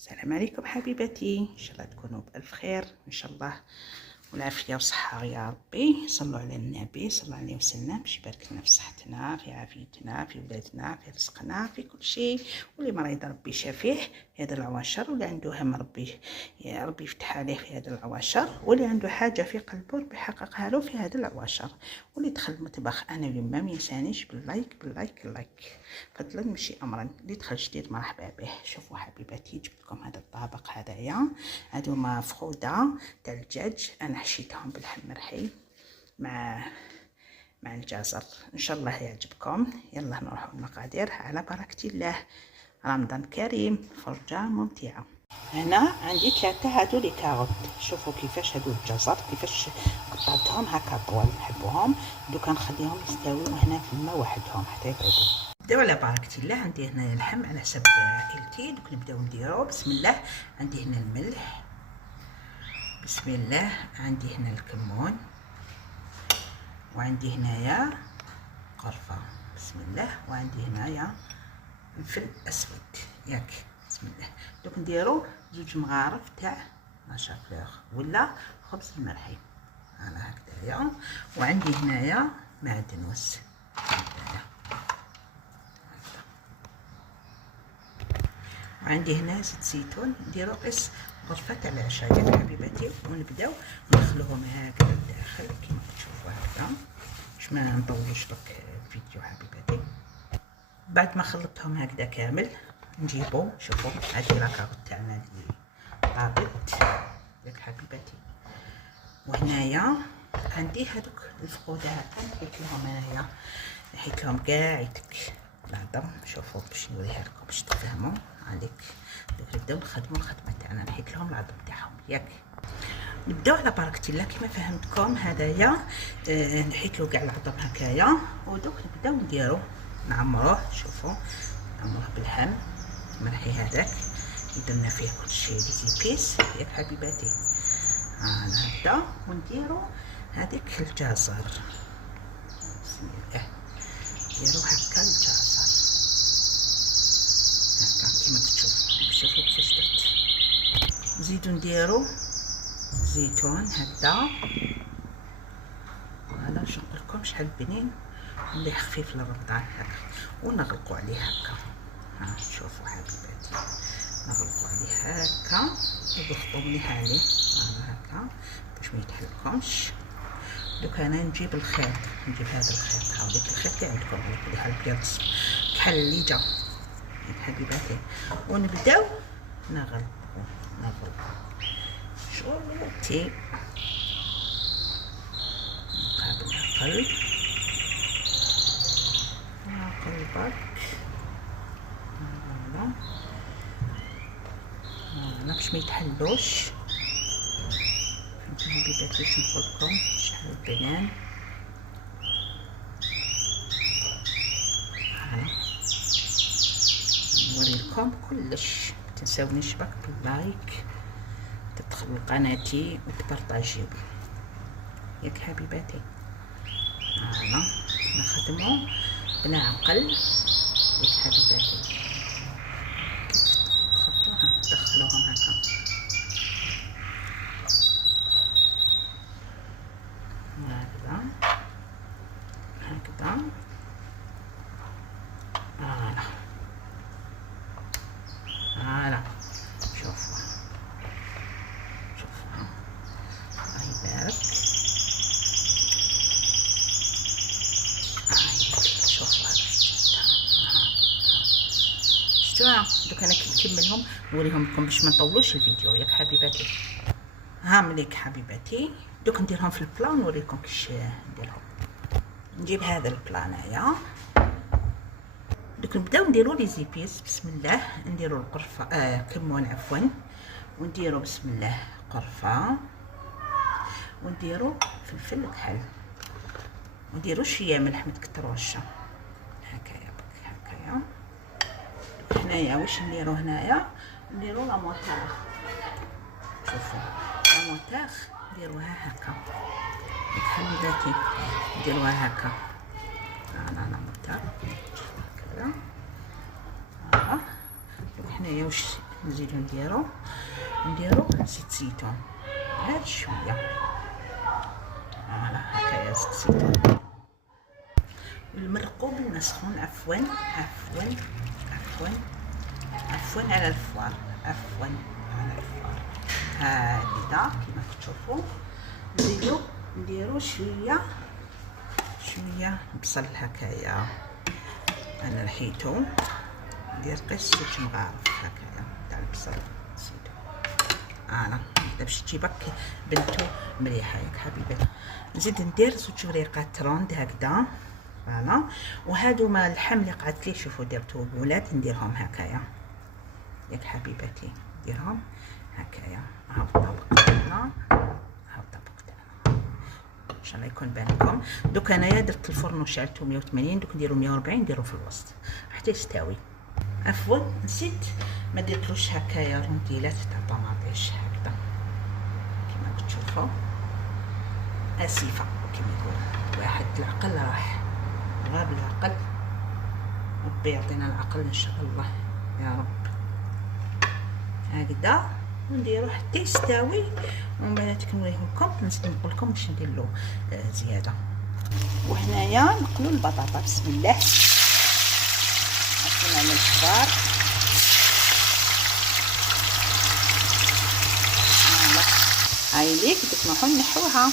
السلام عليكم حبيباتي، ان شاء الله تكونوا بألف خير ان شاء الله، والعافيه والصحه يا ربي. صلوا على النبي صلى الله عليه وسلم باش يبارك لنا في صحتنا، في عافيتنا، في ولادنا، في رزقنا، في كل شيء. واللي مريض ربي شافيه في هذا العواشر، واللي عنده هم ربي يا ربي يفتح عليه في هذا العواشر، واللي عنده حاجه في قلبه ربي يحققها له في هذا العواشر. واللي دخل المطبخ انا اليوم ما ينسانيش باللايك باللايك اللايك، فضلا ماشي امرا. اللي دخل جديد مرحبا به. شوفوا حبيباتي، جبت لكم هذا الطبق هذايا، هذوما فخوده تاع الدجاج، انا حشيتهم باللحم مرحي مع الجزر. ان شاء الله يعجبكم. يلا نروحوا المقادير على بركه الله. رمضان كريم، فرجه ممتعه. هنا عندي 3 هادو لي كاروت، شوفوا كيفاش هادو الجزر كيفاش قطعتهم هكا طوال نحبوهم. دوكا نخليهم يستويو هنا في الماء وحدهم حتى يبردوا. نبداو على بركه الله. عندي هنا اللحم على حسب عائلتي، دوك نبداو نديرو. بسم الله. عندي هنا الملح، بسم الله. عندي هنا الكمون، وعندي هنايا قرفه، بسم الله. وعندي هنايا فلفل اسود ياك، بسم الله. دوك نديرو 2 مغارف تاع ناشا فلوغ ولا خبز المرحي، انا هكذايا. وعندي هنايا معدنوس هكذايا، وعندي هنا زيت زيتون. نديرو قيس غرفه تاع العشاء ياك حبيباتي. ونبداو ندخلوهم هكذا لداخل كيما تشوفوا هكذا، باش ما نطولوش برك الفيديو حبيباتي. بعد ما خلطتهم هكذا كامل نجيبو، شوفوا هذه لاكاروت تاعنا اللي طابت ياك حبيباتي. وهنايا عندي هذوك الفخوده هكا نحيت لهم، انايا نحيت لهم كاع يدك العظم. شوفوا باش نوريها لكم باش تفهموا عليك. دوك نبداو نخدموا الخدمه تاعنا، نحيت لهم العظم تاعهم ياك. نبداو على بركه الله كما فهمتكم. هدايا نحيت له كاع العظم هكايا، ودوك نبداو نديرو نعمروه. شوفوا نعمروه باللحم مرحي هذاك اللي درنا فيه كل شيء لي زيبيس ياك حبيباتي. انا هكذا. ونديرو هذيك الجزر، بسم الله. نديرو هكا الجزر هكا كيما تشوفوا. شوفوا كيفاش درت. نزيدو نديرو زيتون هكذا. فوالا باش نقولكم شحال بنين مليح خفيف لرمضان هكا. ونغلقوا عليه هكا. ها شوفوا حبيباتي، نغلقوا عليه هكا وضغطوا مليح عليه هكا باش ما يتحلكمش. دوك انا نجيب الخيط، نجيب هذا الخيط، هاوليك الخيط اللي عندكم على كل حال ابيض كحل اللي جا حبيباتي. ونبداو نغلقوا شويتي مقابل قلب قلبك. فوالا باش ما يتحلوش. فهمتوا حبيباتي واش نقولكم شحال بنان. نوريلكم كلش. متنساونيش برك باللايك، تدخلوا لقناتي وتبارطاجيو ياك حبيباتي. فوالا نخدمو بلا عقل ياك حبيباتي. كيف تخرجوها تدخلوهم هكا هكذا هكذا. فوالا فوالا شوفوا شوفوا الله يبارك. شوفوا شفتوها. دوك انا كي نكملهم نوريهم لكم باش ما نطولوش الفيديو ياك حبيباتي. ها مليك حبيباتي. دوك نديرهم في البلا ونوريكم كيفاش نديرهم. نجيب هذا البلا انايا. دوك نبداو نديرو لي زيبيس. بسم الله. نديرو القرفه كمون عفوا. ونديرو بسم الله قرفه، ونديرو فلفل كحل، ونديرو شويه ملح ما تكتروش هكايا هكايا. هنايا واش نديرو؟ هنايا نديرو لا موتاغ. شوفوا لا موتاغ نديروها هكا ياك حبيباتي، نديروها هكا. انا موتاغ هكذا. هنايا واش نزيدو نديرو زيت زيتون هاد شويه. فوالا هكايا زيت زيتون. المرقوب المسخون عفوا على الفوار، هكذا كما تشوفوا. نديرو شويه بصل هكايا، انا لحيتو ندير قيس 6 مغارف هكايا تاع البصل نزيدو. انا باش تجيبك بنتو مليحه ياك حبيبتي. نزيد ندير 2 وريقات روند هكذا. فوالا. وهادو ما اللحم اللي قعدت لي، شوفوا درتو بولات نديرهم هكايا ياك حبيبتي، نديرهم هكايا. ها الطبق تاعنا، ان شاء الله يكون بان لكم. دوك انايا درت الفرن وشعلته 180، دوك نديرو 140، نديرو في الوسط حتى يستوي. عفوا نسيت ما درتلوش هكايا رونديلات تاع طماطيش هكذا كما تشوفوا. اسفه كما يقول واحد، العقل راح، غاب العقل. ربي يعطينا العقل ان شاء الله يا رب. هكذا ونديرو حتى يستوي، ومن بعد نوريه لكم. نسيت نقول لكم واش ندير له زياده. وهنايا نقلو البطاطا. بسم الله. نحطو على الكبار. هايليك دوك نروحو نحوها.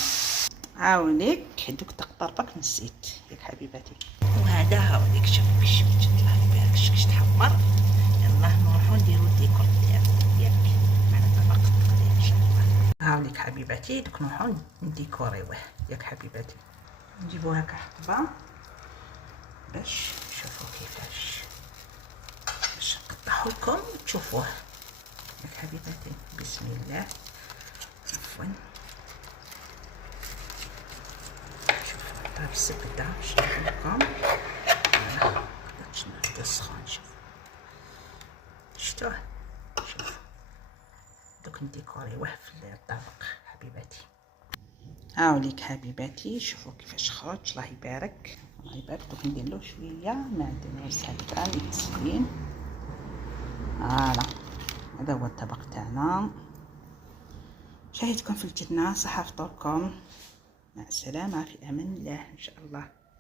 هاوليك دوك تقطربك نسيت ياك حبيباتي. وهذا هاوليك شوفي باش الله يبارك كيش تحمر. يلا نروحو نديرو الديكور ديالو ياك على طبق التقديم ان شاء الله. هاوليك حبيباتي دوك نروحو نديكوريوه ياك حبيباتي. نجيبو هكا حطبه باش تشوفوا كيفاش، باش نقطعو لكم تشوفوه ياك حبيباتي. بسم الله. عفوا شوفوا بالزبده باش نقول لكم. قدرت نسخن. شفتوه؟ شوفوا دوك نديكوريوه في الطبق حبيباتي. هاوليك حبيباتي شوفوا كيفاش خرج. الله يبارك الله يبارك. دوك نديرلو شويه معدنوس هكا مكسلين. فوالا هذا هو الطبق تاعنا. شاهدكم في الجنة. صحة فطوركم. مع السلامة، في امان الله ان شاء الله.